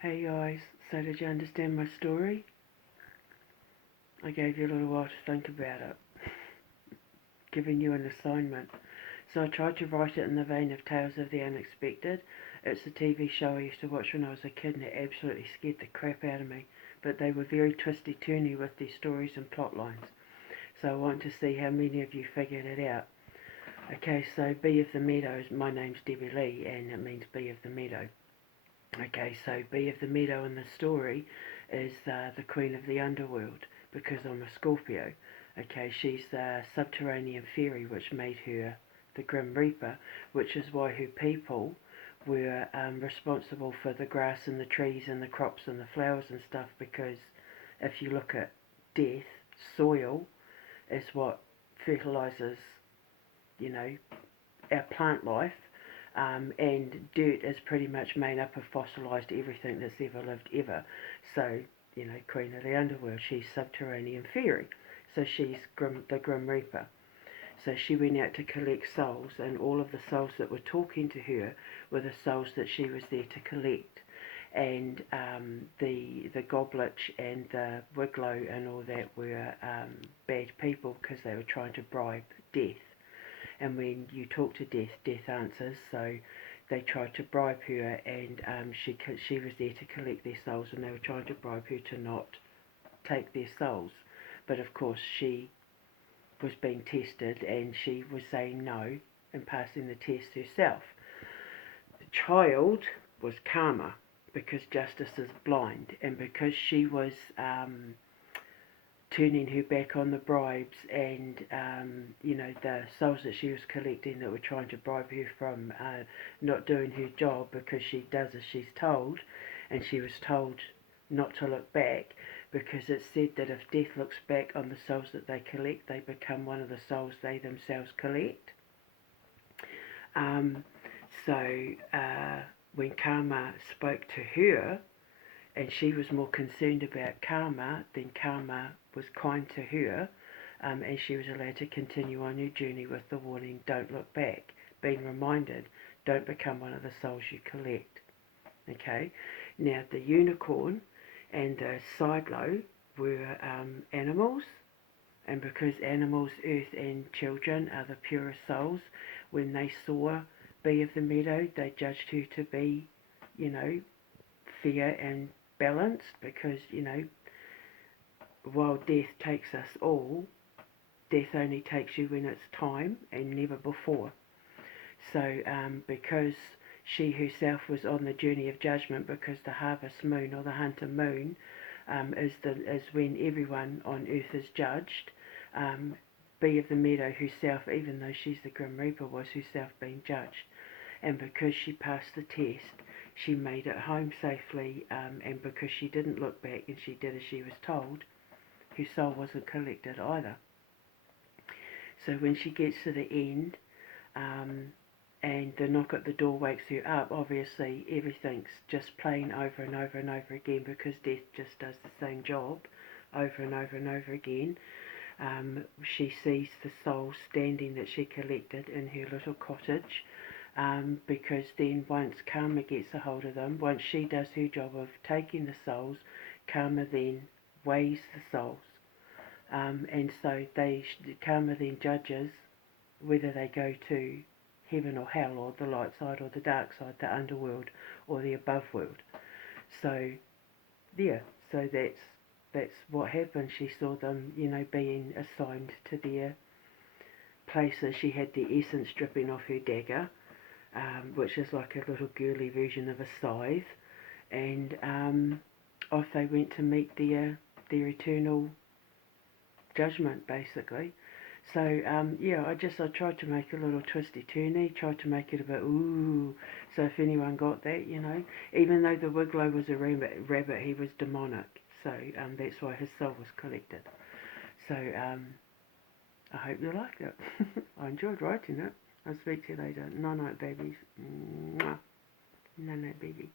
Hey guys, so did you understand my story? I gave you a little while to think about it, giving you an assignment. So I tried to write it in the vein of Tales of the Unexpected. It's a TV show I used to watch when I was a kid and it absolutely scared the crap out of me. But they were very twisty-turny with their stories and plot lines. So I want to see how many of you figured it out. Okay, so Bee of the Meadows, my name's Debbie Lee and it means Bee of the Meadow. Okay, so Bee of the Meadow in the story is the queen of the underworld because I'm a Scorpio. Okay, she's the subterranean fairy which made her the Grim Reaper, which is why her people were responsible for the grass and the trees and the crops and the flowers and stuff, because if you look at death, soil is what fertilizes, our plant life, and dirt is pretty much made up of fossilised everything that's ever lived ever. So, Queen of the Underworld, she's subterranean fairy. So she's the Grim Reaper. So she went out to collect souls, and all of the souls that were talking to her were the souls that she was there to collect. And the Goblet and the Wigglow and all that were bad people because they were trying to bribe death. And when you talk to death, death answers. So they tried to bribe her, and she was there to collect their souls, and they were trying to bribe her to not take their souls. But of course she was being tested, and she was saying no and passing the test herself. The child was Karma, because justice is blind, and because she was turning her back on the bribes and the souls that she was collecting that were trying to bribe her from not doing her job, because she does as she's told, and she was told not to look back, because it's said that if death looks back on the souls that they collect, they become one of the souls they themselves collect. When Karma spoke to her, and she was more concerned about Karma, then Karma was kind to her, and she was allowed to continue on her journey with the warning, don't look back, being reminded, don't become one of the souls you collect. Okay, now the unicorn and the sidlow were animals, and because animals, earth and children are the purest souls, when they saw Bee of the Meadow, they judged her to be, fair and balanced, because while death takes us all, death only takes you when it's time and never before. So because she herself was on the journey of judgment, because the harvest moon or the hunter moon is when everyone on earth is judged, Bee of the Meadow herself, even though she's the Grim Reaper, was herself being judged. And because she passed the test, she made it home safely, and because she didn't look back and she did as she was told, her soul wasn't collected either. So when she gets to the end, and the knock at the door wakes her up, obviously everything's just playing over and over and over again, because death just does the same job over and over and over again. She sees the soul standing that she collected in her little cottage, because then once Karma gets a hold of them, once she does her job of taking the souls, Karma then weighs the souls, and so Karma then judges whether they go to heaven or hell, or the light side or the dark side, the underworld or the above world. So that's what happened. She saw them, being assigned to their places. She had the essence dripping off her dagger, which is like a little girly version of a scythe, and off they went to meet their eternal judgment, basically. So I tried to make a little twisty-turny, tried to make it a bit ooh, so if anyone got that, even though the Wigglow was a rabbit, he was demonic, so that's why his soul was collected. So I hope you liked it. I enjoyed writing it. I'll speak to you later. Night night, babies. Mwah. Night night, baby.